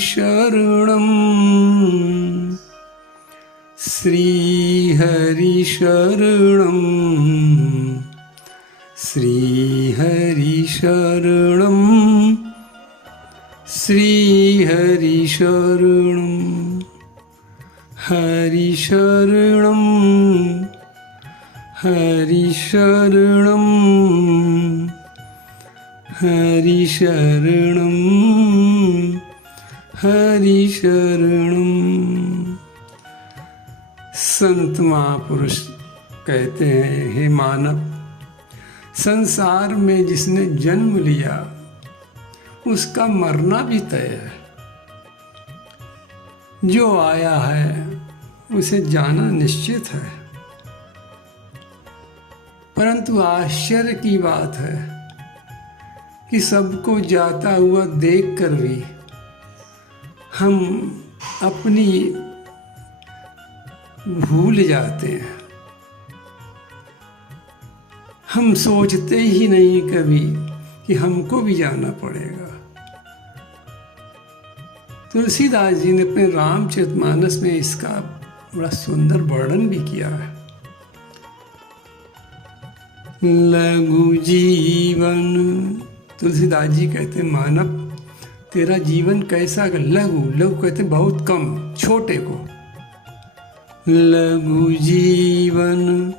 शरणम, श्री हरि शरणम, श्री हरि शरणम, श्री हरि शरणम, हरि शरणम, हरि शरणम, हरि शरणम, हरि शरणम। संत महापुरुष कहते हैं, हे मानव, संसार में जिसने जन्म लिया उसका मरना भी तय है। जो आया है उसे जाना निश्चित है। परंतु आश्चर्य की बात है कि सबको जाता हुआ देखकर भी हम अपनी भूल जाते हैं। हम सोचते ही नहीं कभी कि हमको भी जाना पड़ेगा। तुलसीदास जी ने अपने रामचरितमानस में इसका बड़ा सुंदर वर्णन भी किया है। लघु जीवन, तुलसीदास जी कहते हैं, मानव तेरा जीवन कैसा? लघु, लघु कहते बहुत कम, छोटे को। लघु जीवन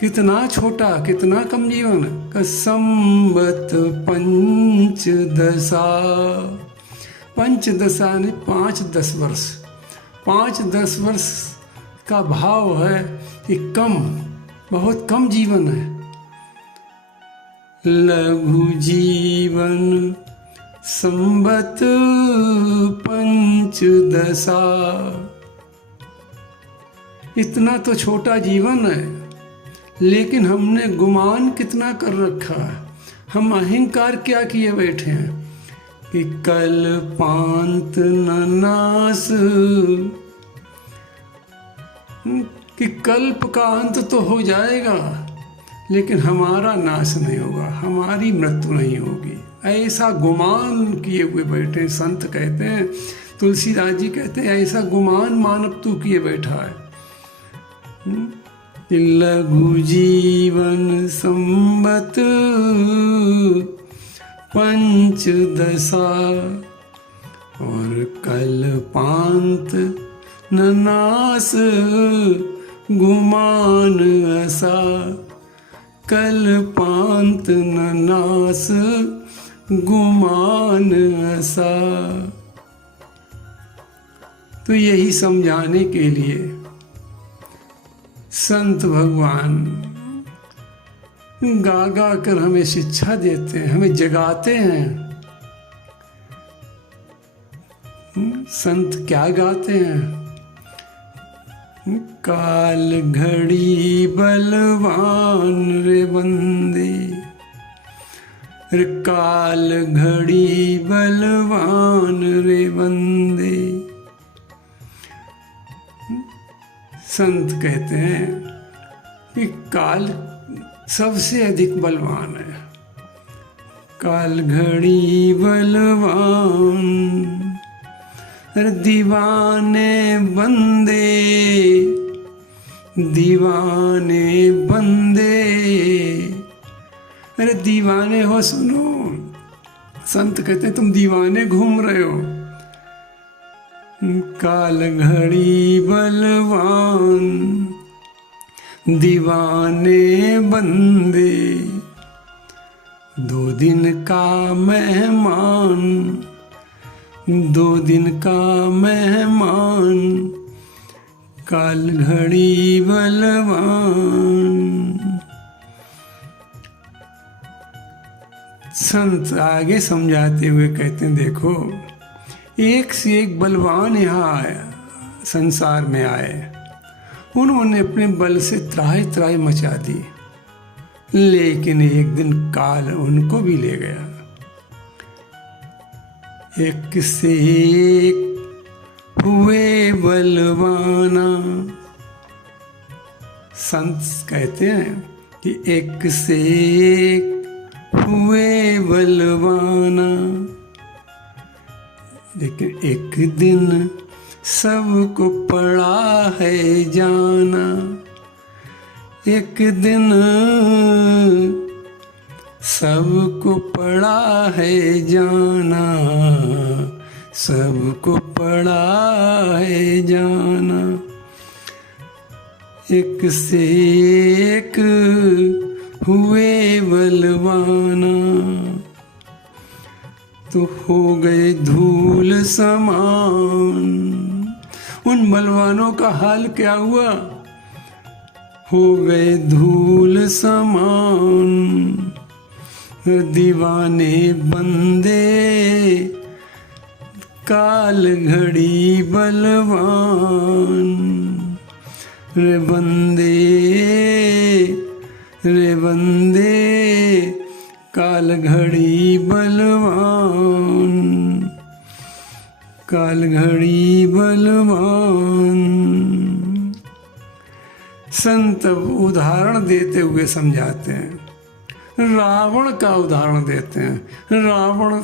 कितना छोटा, कितना कम जीवन। संवत पंचदशा, पंचदशा ने 5-10 वर्ष। 5-10 वर्ष का भाव है कि कम, बहुत कम जीवन है। लघु जीवन संवत पंचदशा, इतना तो छोटा जीवन है, लेकिन हमने गुमान कितना कर रखा है। हम अहंकार क्या किए बैठे हैं कि कल पांत न नास, कि कल्प का अंत तो हो जाएगा लेकिन हमारा नाश नहीं होगा, हमारी मृत्यु नहीं होगी। ऐसा गुमान किए हुए बैठे संत कहते हैं, तुलसीदास जी कहते हैं, ऐसा गुमान मानव तू किए बैठा है। लघु जीवन संवत पंचदशा, और कल्पांत न नास गुमान ऐसा। कल्पांत न नास गुमान ऐसा। तो यही समझाने के लिए संत भगवान गा गा कर हमें शिक्षा देते हैं, हमें जगाते हैं। संत क्या गाते हैं? काल घड़ी बलवान रे बंदे, रे काल घड़ी बलवान रे बंदे। संत कहते हैं कि काल सबसे अधिक बलवान है। काल घड़ी बलवान, दीवाने बंदे, दीवाने बंदे। अरे दीवाने हो, सुनो। संत कहते तुम दीवाने घूम रहे हो। काल घड़ी बलवान, दीवाने बंदे। 2 दिन का मेहमान, 2 दिन का मेहमान। काल घड़ी बलवान। संत आगे समझाते हुए कहते हैं, देखो एक से एक बलवान यहाँ आया, संसार में आए। उन्होंने अपने बल से त्राहि त्राहि मचा दी, लेकिन एक दिन काल उनको भी ले गया। एक से एक हुए बलवाना। संत कहते हैं कि एक से एक हुए बलवाना। लेकिन एक दिन सबको पड़ा है जाना, एक दिन सबको पड़ा है जाना, सबको पड़ा है जाना। एक से एक हुए बलवाना, तो हो गए धूल समान। उन बलवानों का हाल क्या हुआ? हो गए धूल समान। दीवाने बंदे काल घड़ी बलवान, रे बंदे रे बंदे काल घड़ी बलवान, काल घड़ी बलवान। संत उदाहरण देते हुए समझाते हैं, रावण का उदाहरण देते हैं। रावण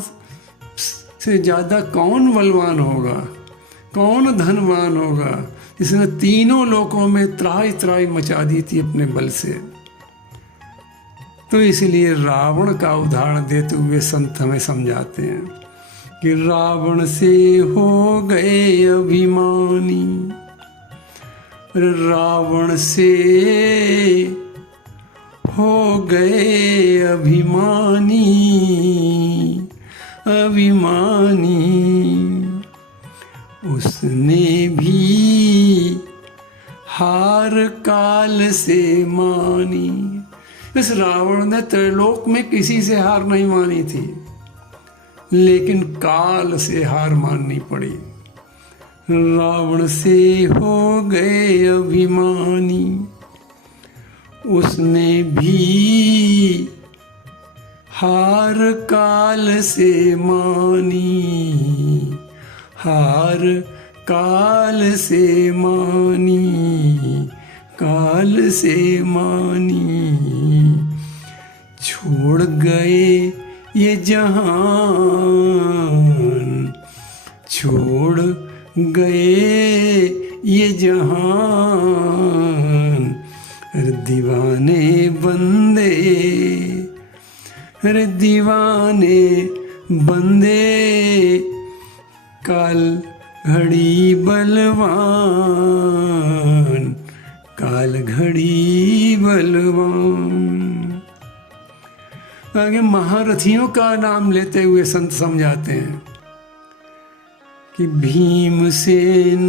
से ज़्यादा कौन बलवान होगा, कौन धनवान होगा, जिसने तीनों लोकों में त्राही त्राही मचा दी थी अपने बल से। तो इसलिए रावण का उदाहरण देते हुए संत हमें समझाते हैं कि रावण से हो गए अभिमानी, रावण से हो गए अभिमानी, अभिमानी। उसने भी हार काल से मानी। इस रावण ने त्रैलोक में किसी से हार नहीं मानी थी, लेकिन काल से हार माननी पड़ी। रावण से हो गए अभिमानी, उसने भी हार काल से मानी, हार काल से मानी, काल से मानी। छोड़ गए ये जहान, छोड़ गए ये जहान। अरे दीवाने बंदे, अरे दीवाने बंदे काल घड़ी बलवान, काल घड़ी बलवान। आगे महारथियों का नाम लेते हुए संत समझाते हैं कि भीमसेन,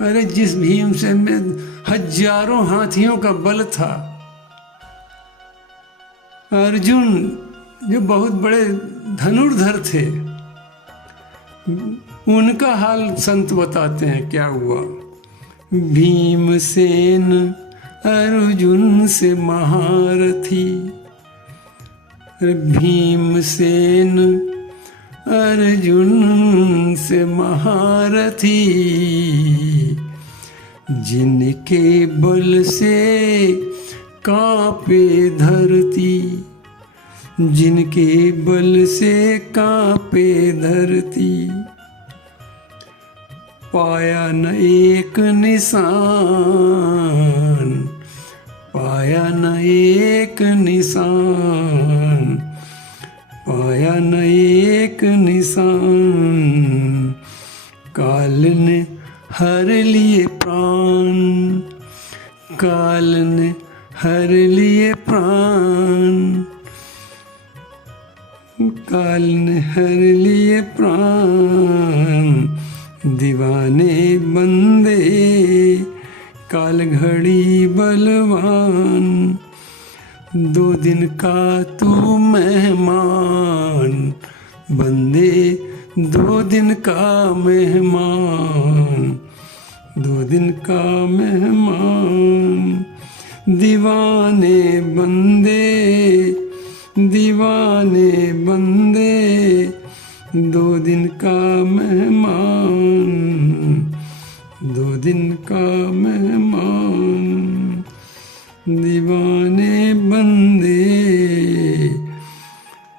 अरे जिस भीमसेन में हजारों हाथियों का बल था। अर्जुन जो बहुत बड़े धनुर्धर थे, उनका हाल संत बताते हैं क्या हुआ। भीमसेन अर्जुन से महारथी, भीमसेन अर्जुन से महारथी। जिनके बल से कांपे धरती, जिनके बल से कांपे धरती। पाया न एक निशान, पाया न एक निशान, पाया न एक निशान। काल ने हर लिए प्राण, काल ने हर लिए प्राण, काल ने हर लिए प्राण। दीवाने बंदे काल घड़ी बलवान। 2 दिन का तू मेहमान, बंदे 2 दिन का मेहमान, 2 दिन का मेहमान। दीवाने बंदे, दीवाने बंदे 2 दिन का मेहमान, 2 दिन का मेहमान। दीवाने बंदे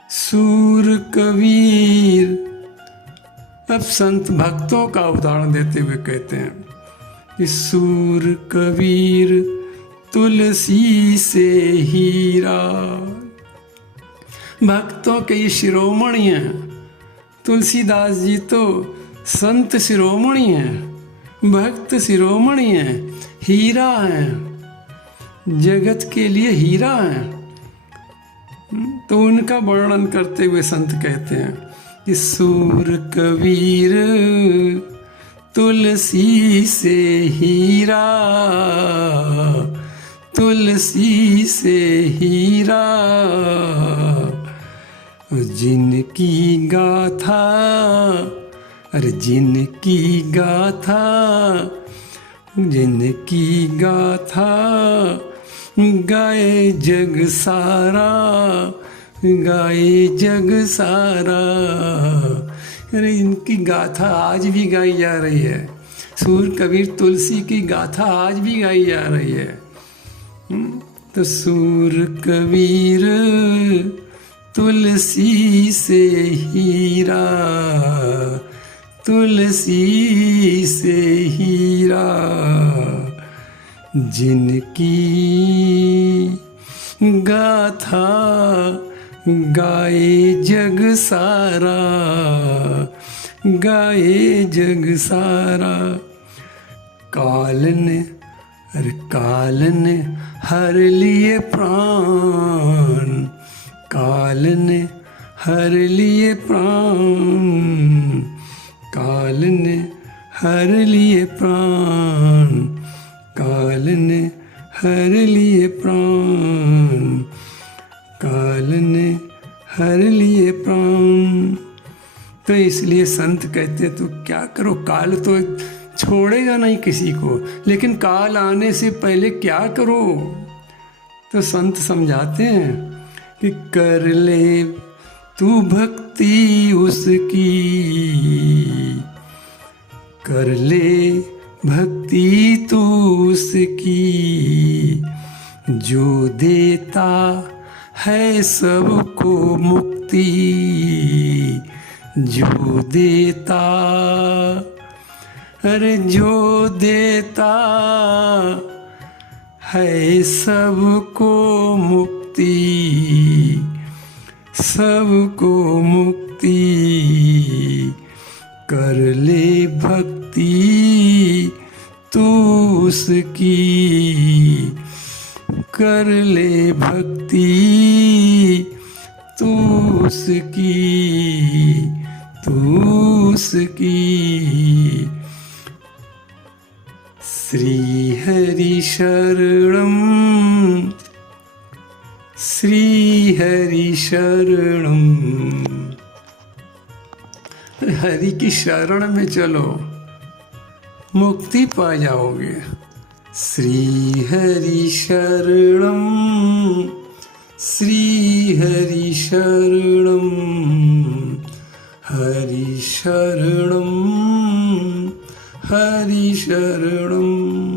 सूर कबीर अब संत भक्तों का उदाहरण देते हुए कहते हैं कि सूर कबीर तुलसी से हीरा। भक्तों के ये शिरोमणि हैं। तुलसीदास जी तो संत शिरोमणि हैं, भक्त शिरोमणि हैं, हीरा हैं, जगत के लिए हीरा हैं। तो उनका वर्णन करते हुए संत कहते हैं कि सूर कबीर तुलसी से हीरा, तुलसी से हीरा, जिनकी गाथा, अरे जिनकी गाथा, जिनकी गाथा गाए जग सारा, गाए जग सारा। अरे इनकी गाथा आज भी गाई जा रही है। सूर कबीर तुलसी की गाथा आज भी गाई जा रही है। तो सूर कबीर तुलसी से हीरा, तुलसी से हीरा, जिनकी गाथा गाए जग सारा, गाए जग सारा। काल ने, अरे काल ने हर लिए प्राण, काल ने हर लिए प्राण, काल ने हर लिए प्राण, काल ने हर लिए प्राण, काल ने हर लिए प्राण। तो इसलिए संत कहते तो क्या करो, काल तो छोड़ेगा नहीं किसी को, लेकिन काल आने से पहले क्या करो। तो संत समझाते हैं कि कर ले तू भक्ति उसकी, कर ले भक्ति तू उसकी, जो देता है सबको मुक्ति, जो देता, अरे जो देता है सबको मुक्ति, सबको मुक्ति। कर ले भक्ति तू उसकी, कर ले भक्ति तू उसकी, तू उसकी। श्री हरि शरणम, श्री हरि शरणम। हरि की शरण में चलो, मुक्ति पा जाओगे। श्री हरि शरणम, श्री हरि शरणम, हरि शरणम, हरि शरणम।